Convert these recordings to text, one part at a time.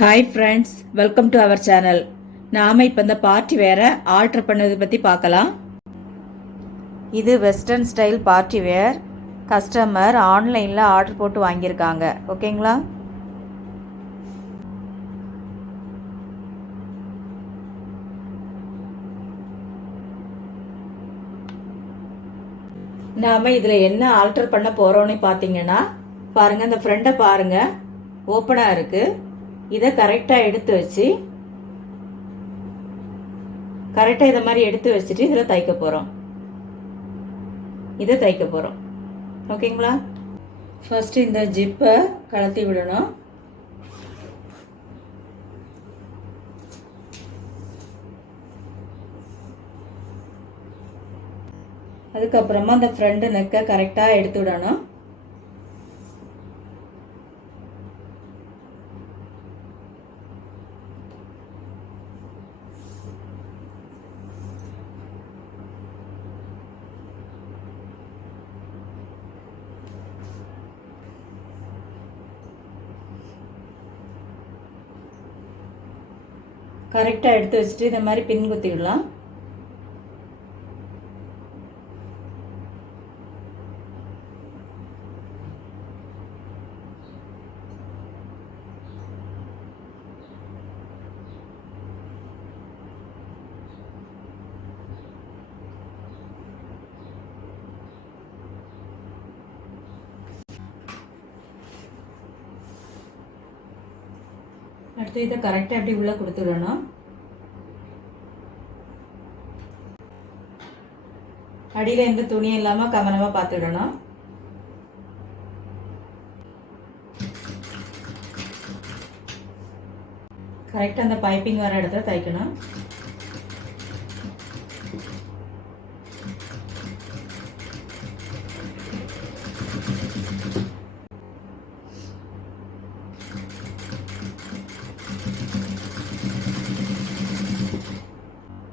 Hi friends, welcome to our channel. நாம் இப்போ இந்த பார்ட்டி வேரை ஆல்ட்ரு பண்ணதை பற்றி பார்க்கலாம். இது western style party wear. Customer ஆன்லைனில் ஆர்டர் போட்டு வாங்கியிருக்காங்க. ஓகேங்களா? நாம் இதில் என்ன ஆல்ட்ரு பண்ண போகிறோன்னு பார்த்தீங்கன்னா, பாருங்கள், இந்த ஃப்ரெண்டை பாருங்கள், ஓப்பனாக இருக்குது. இதை கரெக்டாக எடுத்து வச்சு கரெக்டாக இதை மாதிரி எடுத்து வச்சுட்டு இதில் தைக்க போகிறோம். இதை தைக்க போகிறோம். ஓகேங்களா? ஃபர்ஸ்ட் இந்த ஜிப்பை கலத்தி விடணும். அதுக்கப்புறமா அந்த ஃப்ரண்ட் நெக்கை கரெக்டாக எடுத்து விடணும். கரெக்டாக எடுத்து வச்சுட்டு இந்த மாதிரி பின் குத்திடலாம். அடுத்து இதை கரெக்டாக அப்படி உள்ள கொடுத்துடணும். அடியில் எந்த துணியும் இல்லாமல் கவனமாக பார்த்துடணும். கரெக்டாக அந்த பைப்பிங் வர இடத்துல தைக்கணும்.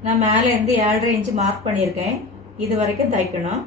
நான் மேலே இருந்து 7.5 இன்ச்சு மார்க் பண்ணியிருக்கேன். இது வரைக்கும் தைக்கணும்.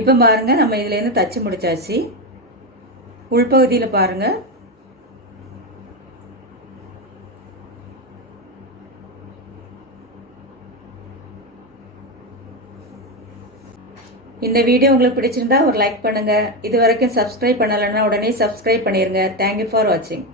இப்போ பாருங்க, நம்ம இதுலேருந்து தச்சு முடிச்சாச்சு. உள்பகுதியில் பாருங்க, இந்த வீடியோ உங்களுக்கு பிடிச்சிருந்தா ஒரு லைக் பண்ணுங்க. இது வரைக்கும் சப்ஸ்கிரைப் பண்ணலைன்னா உடனே சப்ஸ்கிரைப் பண்ணிருங்க. தேங்க்யூ ஃபார் வாட்சிங்.